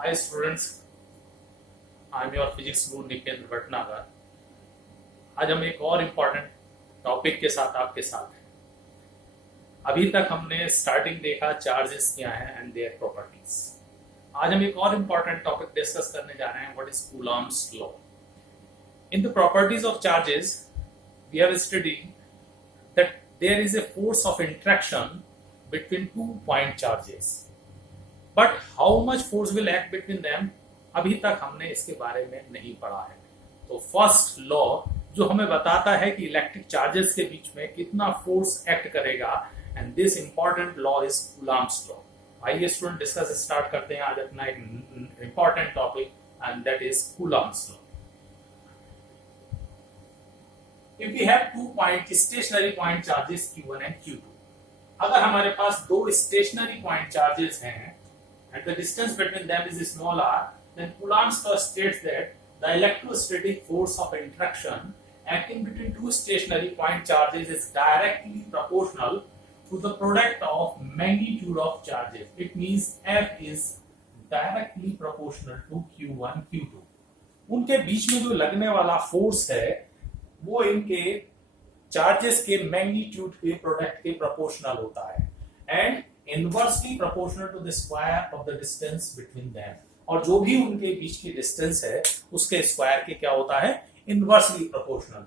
Hi students, I am your physics guru निकेंद्र भटनागर। आज हम एक और इम्पोर्टेंट टॉपिक के साथ आपके साथ हैं। अभी तक हमने स्टार्टिंग देखा चार्जेस क्या हैं एंड देयर प्रॉपर्टीज। आज हम एक और इम्पोर्टेंट टॉपिक डिस्कस करने जा रहे हैं, what is Coulomb's law. In the properties of charges we have studied that there is a force of interaction between 2 point charges, but how much force will act between them अभी तक हमने इसके बारे में नहीं पढ़ा है। तो फर्स्ट लॉ जो हमें बताता है कि इलेक्ट्रिक चार्जेस के बीच में कितना फोर्स एक्ट करेगा, and this important law is Coulomb's law. आइए स्टूडेंट डिस्कस स्टार्ट करते हैं आज अपना एक important topic, and that is Coulomb's law. If we have 2 point stationary point charges Q1 and Q2, अगर हमारे पास दो स्टेशनरी पॉइंट चार्जेस हैं and the distance between them is small r, then Coulomb's law states that the electrostatic force of interaction acting between two stationary point charges is directly proportional to the product of magnitude of charges. It means F is directly proportional to Q1 Q2. उनके बीच में जो लगने वाला फोर्स है वो इनके चार्जेस के मैग्नीट्यूड के प्रोडक्ट के प्रोपोर्शनल होता है and inversely proportional to the square of the distance between them. और जो भी उनके बीच की डिस्टेंस है उसके स्क्वायर के क्या होता है, इनवर्सली प्रोपोर्शनल।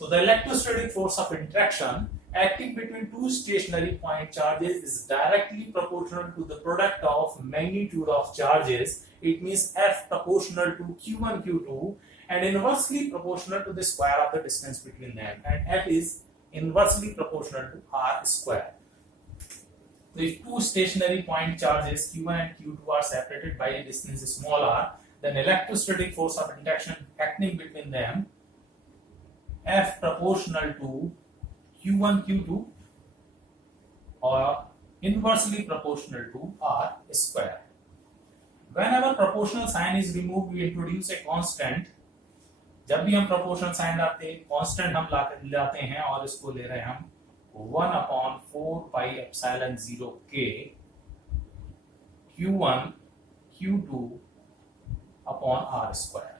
तो the electrostatic force of interaction acting between two stationary point charges is directly proportional to the product of magnitude of charges. It means F proportional to Q1 Q2 and inversely proportional to the square of the distance between them, and F is inversely proportional to R square. So if two stationary point charges Q1 and Q2 are separated by a distance small r, then electrostatic force of interaction acting between them F proportional to Q1 Q2 or inversely proportional to R square. Whenever proportional sign is removed, we introduce a constant. जब भी हम proportional sign डालते हैं कांस्टेंट हम लाते हैं और इसको ले रहे हैं हम 1/4 पाई एप्सिलॉन 0 के Q1 Q2 upon R square,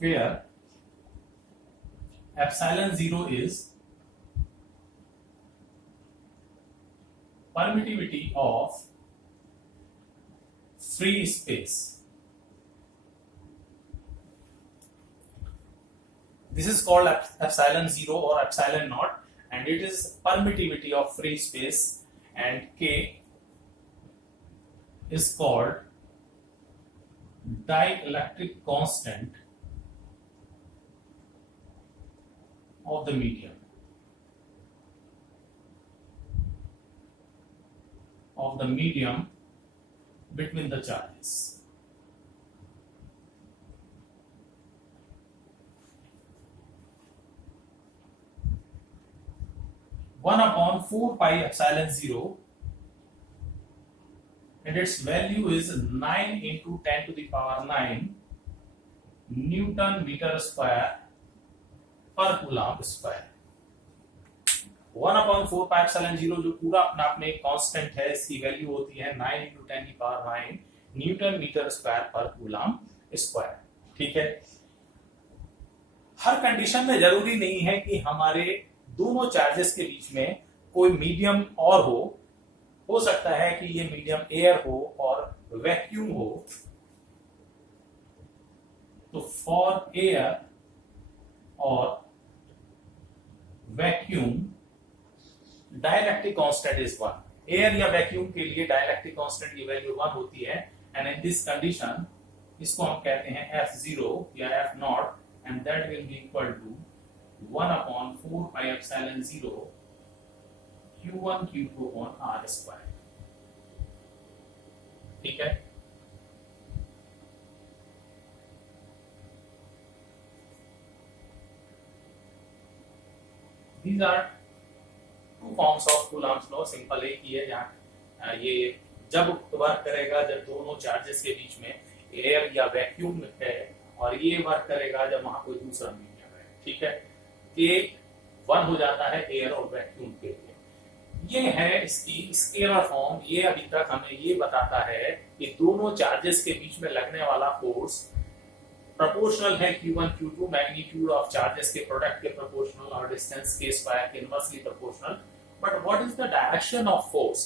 where epsilon 0 is permittivity of free space. This is called epsilon 0 or epsilon naught, and it is permittivity of free space, and K is called dielectric constant of the medium between the charges. One upon 4 pi epsilon 0, and its value is 9 into 10 to the power 9 Newton meter square per coulomb square. 1/4 pi epsilon 0 जो पूरा अपना आप में एक कांस्टेंट है, इसकी वैल्यू होती है 9 into 10 की पावर 9 न्यूटन मीटर स्क्वायर पर कूलम्ब स्क्वायर। ठीक है, हर कंडीशन में जरूरी नहीं है कि हमारे दोनों चार्जेस के बीच में कोई मीडियम और हो सकता है कि ये मीडियम एयर हो और वैक्यूम हो। तो फॉर एयर और वैक्यूम डाइलेक्ट्रिक कांस्टेंट इज 1। एयर या वैक्यूम के लिए डाइलेक्ट्रिक कांस्टेंट की वैल्यू 1 होती है, एंड इन दिस कंडीशन इसको हम कहते हैं F0 या F0, and that will be equal to 1/4 pi epsilon 0 Q1 Q2 on R square। ठीक है, these are two forms of Coulomb's law। Simple एक ही है, जहाँ ये जब वर्क करेगा जब दोनों चार्जेस के बीच में एयर या वैक्यूम है, और ये वर्क करेगा जब वहां कोई दूसरा मीडियम है। ठीक है, K 1 हो जाता है एयर और वैक्यूम के लिए। ये है इसकी स्केलर फॉर्म। ये अभी तक हमें ये बताता है कि दोनों चार्जेस के बीच में लगने वाला फोर्स प्रोपोर्शनल है Q1 Q2, magnitude of charges के प्रोडक्ट के प्रोपोर्शनल और डिस्टेंस के स्क्वायर के inversely proportional. But what is the direction of force,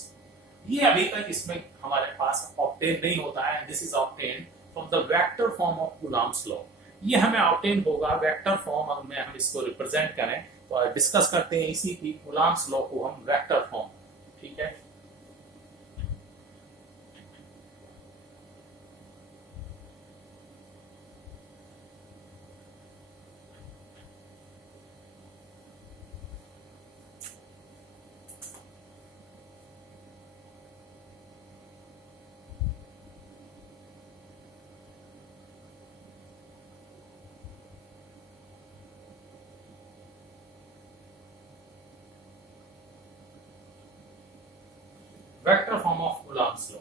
ये अभी तक इसमें हमारे पास ऑब्टेन नहीं होता है। This is obtain from the vector form of Coulomb's law. ये हमें ऑब्टेन होगा वेक्टर फॉर्म में हम इसको रिप्रेजेंट करें। तो डिस्कस करते हैं इसी की कूलम्ब्स लॉ को हम वेक्टर फॉर्म। ठीक है, vector form of Coulomb's law.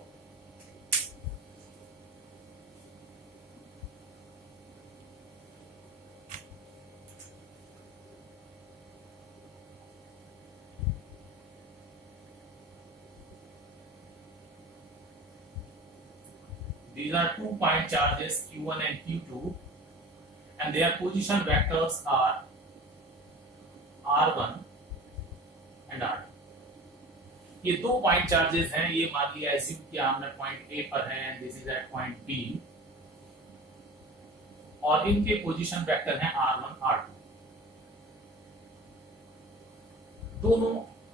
These are 2 point charges Q1 and Q2 and their position vectors are R1 and R2. ये 2 पॉइंट चार्जेस हैं। ये मान लिया एज्यूम किया हमने पॉइंट ए पर है and this is at point B, और इनके पोजीशन वेक्टर हैं R1 R2। दोनों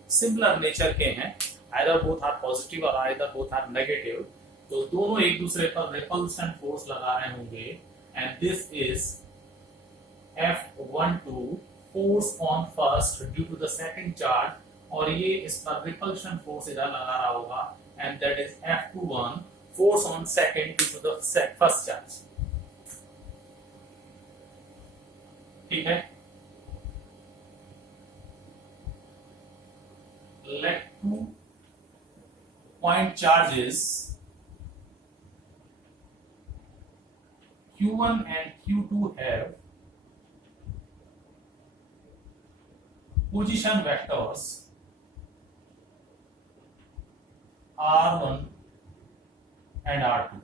सिमिलर नेचर के हैं, आइदर बोथ आर पॉजिटिव और आइदर बोथ आर नेगेटिव। तो दोनों एक दूसरे पर रिपल्सन फोर्स लगा रहे होंगे and this is F12 force on first due to the second charge, और ये इस पर रिपल्शन फोर्स इधर लगा रहा होगा and that is F21 force on second due to the first charge. ठीक है, let 2 point charges Q1 and Q2 have position vectors R1 and R2।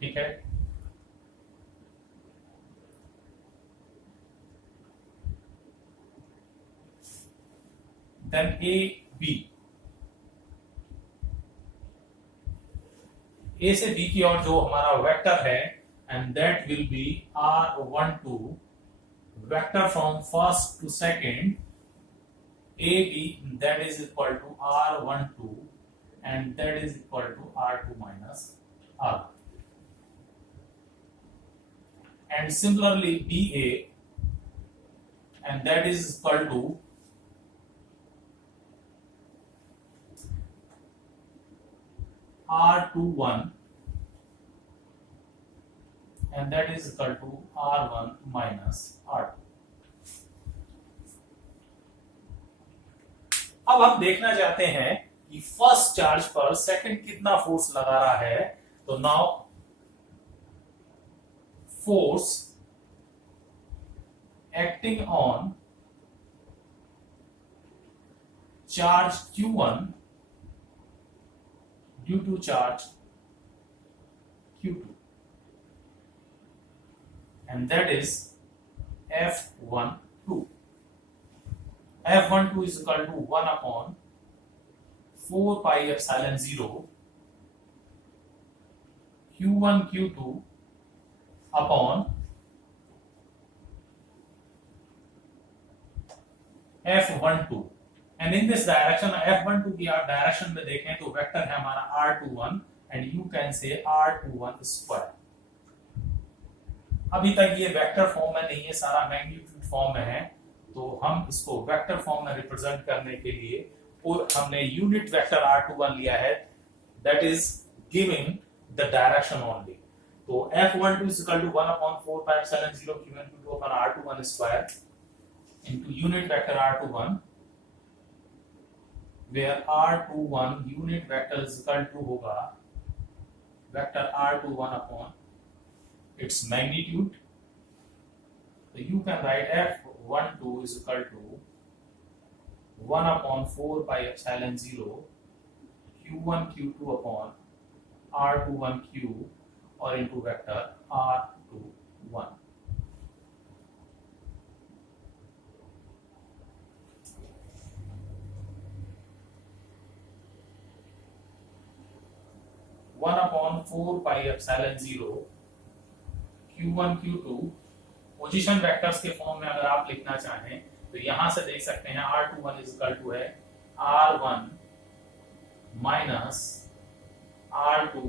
ठीक है, then A से B की ओर जो हमारा वेक्टर है and that will be R12 vector from first to second AB, that is equal to R12 and that is equal to R2 minus R, and similarly BA and that is equal to R21 and that is equal to R1 minus R2। अब हम देखना चाहते हैं कि first charge पर second कितना force लगा रहा है। तो now force acting on charge Q1 due to charge Q2 and that is F12। F12 is equal to 1 upon 4 pi epsilon 0 Q1 Q2 upon F12, and in this direction F12 की आप डायरेक्शन में देखें तो वेक्टर है हमारा R21 and you can say R21 square। अभी तक ये वेक्टर फॉर्म में नहीं है, सारा मैग्नीट्यूड फॉर्म में है। तो हम इसको वेक्टर फॉर्म में रिप्रेजेंट करने के लिए और हमने यूनिट वेक्टर R21 लिया है, that is giving the direction only. तो F12 is equal to 1 upon 4 pi epsilon 0 Q1 Q2 upon R21 square into unit vector R21, where R21 unit vector is equal to होगा vector R21 upon its magnitude। So you can write F12 is equal to 1/4 pi epsilon 0 q1 q2 upon r21 q और into vector r21. One upon 4 pi epsilon 0 q1 q2 position vectors के फॉर्म में अगर आप लिखना चाहें तो यहां से देख सकते हैं r21 इज इक्वल टू है r1 माइनस r2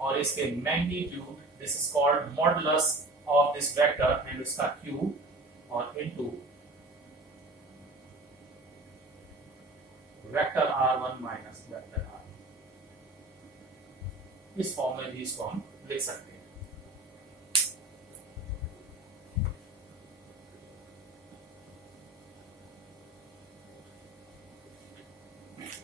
और इसके magnitude this is called modulus of this vector and उसका क्यूब और into vector r1 minus vector r2. इस फॉर्म में भी इसको हम लिख सकते हैं.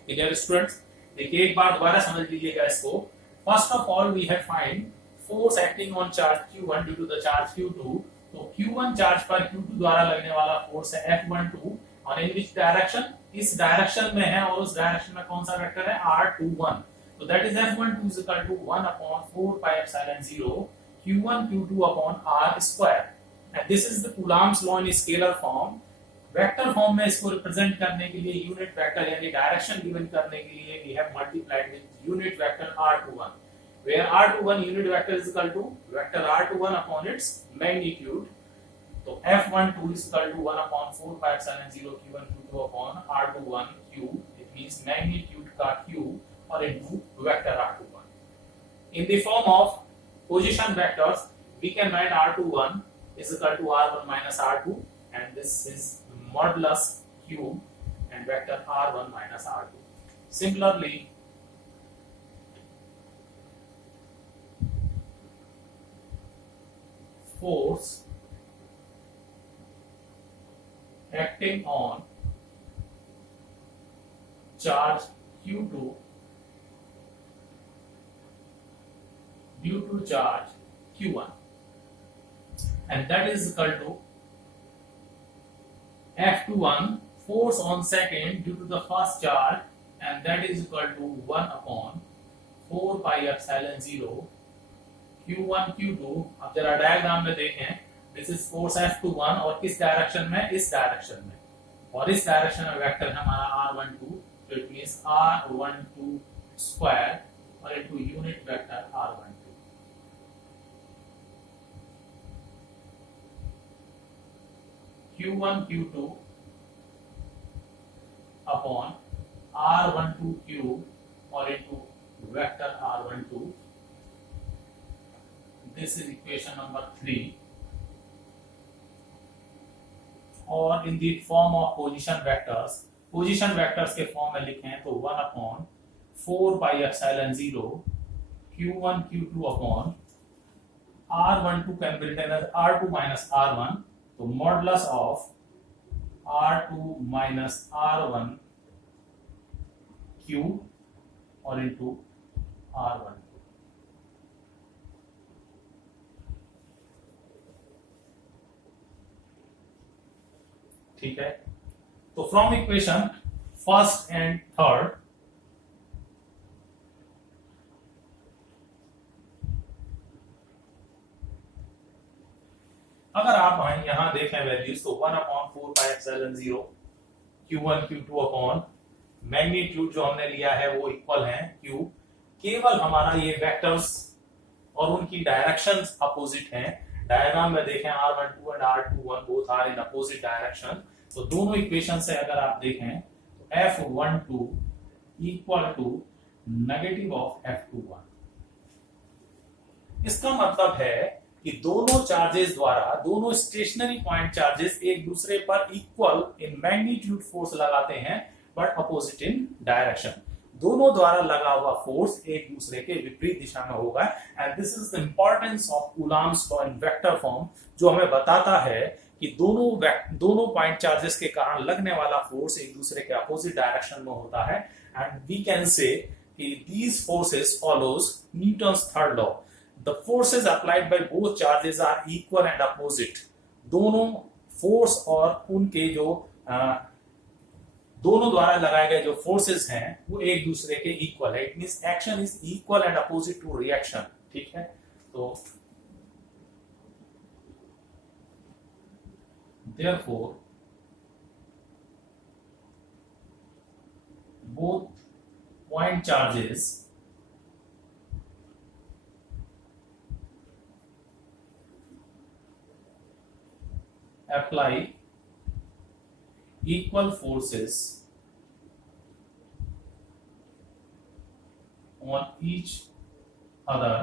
Clear students? देखिए एक बार दोबारा समझ लीजिएगा इसको. First of all we have find force acting on charge q1 due to the charge q2. तो q1 चार्ज पर q2 द्वारा लगने वाला फोर्स है F12 और इन विच डायरेक्शन? इस डायरेक्शन में है और उस डायरेक्शन में कौन सा वेक्टर है? R21. So that is F12 is equal to 1/4 pi epsilon 0 q1 q2 upon r square. And this is the Coulomb's law in scalar form. Vector form में इसको रिप्रेजेंट करने के लिए यूनिट वेक्टर यानी डायरेक्शन गिवन करने के लिए we have multiplied with unit vector r21, where r21 unit vector is equal to vector r21 upon its magnitude. तो f12 is equal to 1/4 pi epsilon 0 q1 q2 upon r21 q. It means magnitude का q or into vector r21. In the form of position vectors, we can write r21 is equal to r1 minus r2, and this is modulus q and vector r1 minus r2. Similarly, force acting on charge q2 due to charge q1, and that is equal to F21 force on second due to the first charge, and that is equal to 1/4 pi epsilon 0 q1 q2. अब जरा डायग्राम में देखें, this is force F21 और किस डायरेक्शन में? इस डायरेक्शन में, और इस डायरेक्शन में वेक्टर है हमारा r12, so it means r12 square और into unit vector r12. q1 q2 upon r12 cube or into vector r12. This is equation number 3. और in the form of position vectors के फॉर्म में लिखें तो 1/4 pi epsilon 0 q1 q2 upon r12 can be written as r2 minus r1. तो modulus of r2 minus r1 q और into r1. ठीक है. तो from equation first and third अगर आप यहां देखें वैल्यूज तो 1/4 pi epsilon 0 q1 q2 upon magnitude जो हमने लिया है वो इक्वल है q. केवल हमारा ये वेक्टर्स और उनकी डायरेक्शंस अपोजिट हैं. डायग्राम में देखें r12 and r21 both are in opposite direction. तो दोनों इक्वेशन से अगर आप देखें तो f12 equal to negative of f21. इसका मतलब है कि दोनों चार्जेस द्वारा दोनों स्टेशनरी पॉइंट चार्जेस एक दूसरे पर इक्वल इन मैग्नीट्यूड फोर्स लगाते हैं बट अपोजिट इन डायरेक्शन. दोनों द्वारा लगा हुआ फोर्स एक दूसरे के विपरीत दिशा में होगा. And this is the importance of Coulomb's law in vector form, जो हमें बताता है कि दोनों पॉइंट चार्जेस के कारण लगने वाला फोर्स एक दूसरे के अपोजिट डायरेक्शन में होता है. एंड वी कैन से कि these forces follows Newton's third law. The forces applied by both charges are equal and opposite. दोनों फोर्स और उनके जो दोनों द्वारा लगाए गए जो फोर्सेस हैं वो एक दूसरे के इक्वल है. It means action is equal and opposite to reaction. ठीक है, तो therefore both point charges apply equal forces on each other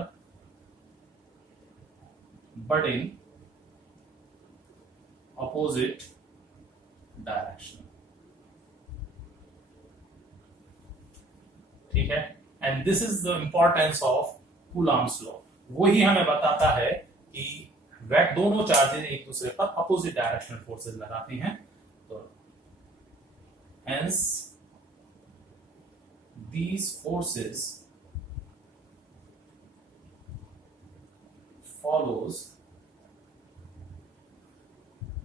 but in opposite direction. ठीक है, and this is the importance of Coulomb's law. वही हमें बताता है कि दोनों चार्जेस एक दूसरे पर अपोजिट डायरेक्शनल फोर्सेस लगाते हैं. तो hence these forces follows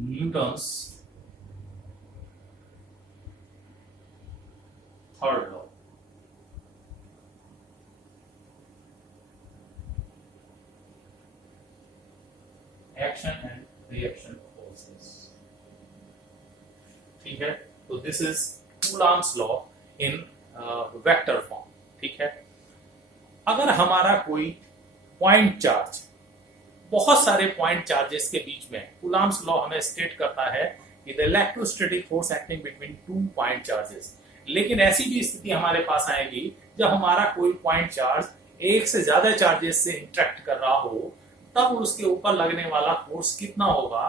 Newton's third law. Action and reaction forces. ठीक है, तो this is Coulomb's law in vector form. ठीक है, अगर हमारा कोई पॉइंट चार्ज बहुत सारे पॉइंट चार्जेस के बीच में, कूलॉम्स लॉ हमें स्टेट करता है कि the electrostatic force acting between two point charges. लेकिन ऐसी भी स्थिति हमारे पास आएगी जब हमारा कोई पॉइंट चार्ज एक से ज्यादा चार्जेस से इंटरेक्ट कर रहा हो, तब उसके ऊपर लगने वाला फोर्स कितना होगा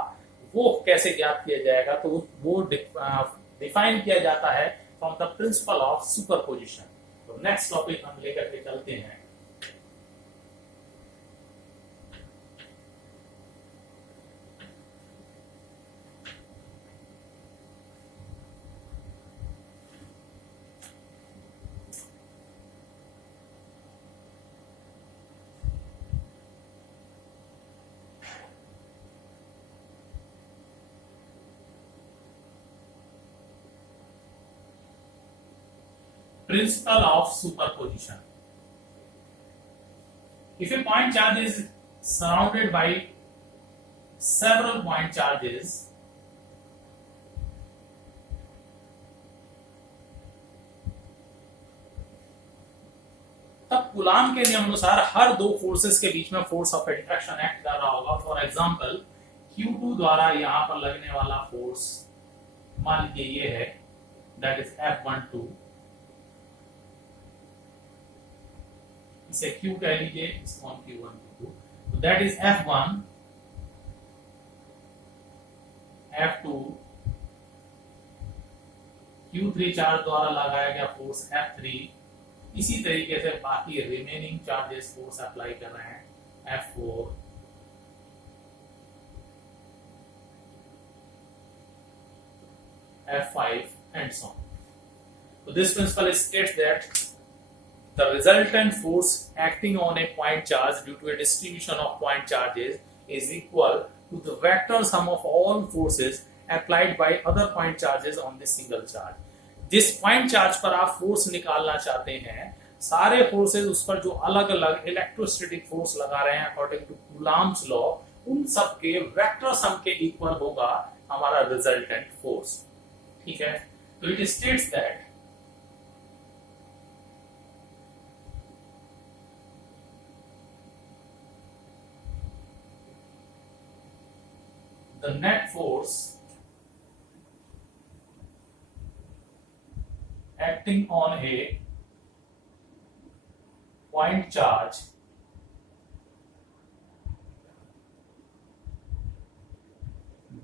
वो कैसे ज्ञात किया जाएगा. तो वो डिफाइन किया जाता है from the principle of superposition. तो नेक्स्ट टॉपिक हम लेकर के चलते हैं. Principle of superposition. If a point charge is surrounded by several point charges, तब कूलॉम के नियम अनुसार हर दो फोर्सेस के बीच में फोर्स ऑफ अट्रैक्शन एक्ट कर रहा होगा. फॉर एग्जांपल Q2 द्वारा यहां पर लगने वाला फोर्स मान लीजिए ये है, दैट इज F12. इसे Q कह लीजिए, इसको हम Q1 Q2. तो that is F1, F2, Q3 charge द्वारा लगाया गया फोर्स F3. इसी तरीके से बाकी रिमेनिंग चार्जेस फोर्स अप्लाई कर रहे हैं, F4, F5 and so on. So this principle states that the resultant force acting on a point charge due to a distribution of point charges is equal to the vector sum of all forces applied by other point charges on this single charge. जिस point charge पर आप फोर्स निकालना चाहते हैं, सारे फोर्सेस उस पर जो अलग अलग इलेक्ट्रोस्टैटिक फोर्स लगा रहे हैं अकॉर्डिंग टू कूलॉम्स लॉ, उन सब के वेक्टर सम के इक्वल होगा हमारा रिजल्टेंट फोर्स. ठीक है, तो it states that the net force acting on a point charge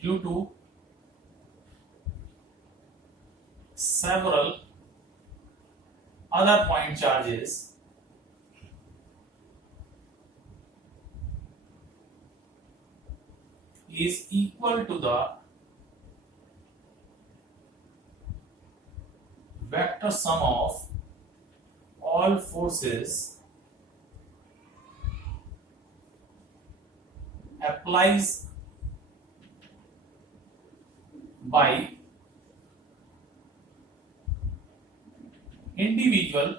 due to several other point charges is equal to the vector sum of all forces applies by individual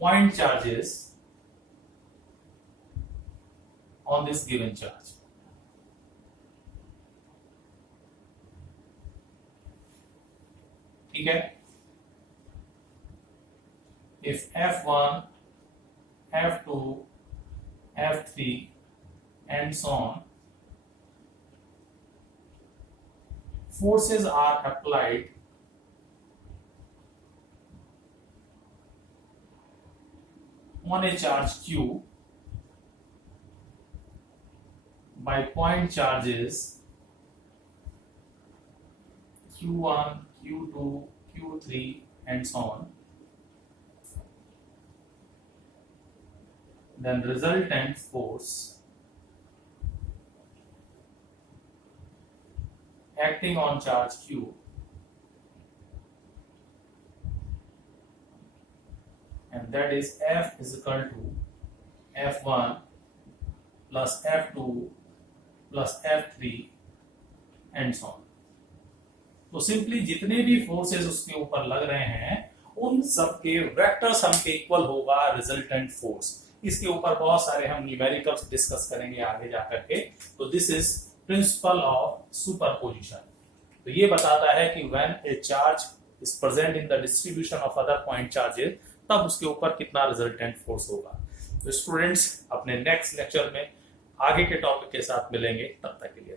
point charges on this given charge. ठीक है, if F1, F2, F3 and so on forces are applied on a charge Q by point charges Q1, Q2, Q3 and so on, then resultant force acting on charge Q and that is F is equal to F1 plus F2 plus F3 and so on. तो सिंपली जितने भी फोर्सेस उसके ऊपर लग रहे हैं उन सब के वेक्टर सम के इक्वल होगा रिजल्टेंट फोर्स। इसके ऊपर बहुत सारे हम न्यूमेरिकल्स डिस्कस करेंगे आगे जाकर के। तो this is principle of superposition. तो ये बताता है कि व्हेन ए charge is present in the distribution of other point charges तब उसके ऊपर कितना रिजल्टेंट फोर्स होगा। तो स्टूडेंट्स अपने नेक्स्ट लेक्चर में आगे के टॉपिक के साथ मिलेंगे, तब तक के लिए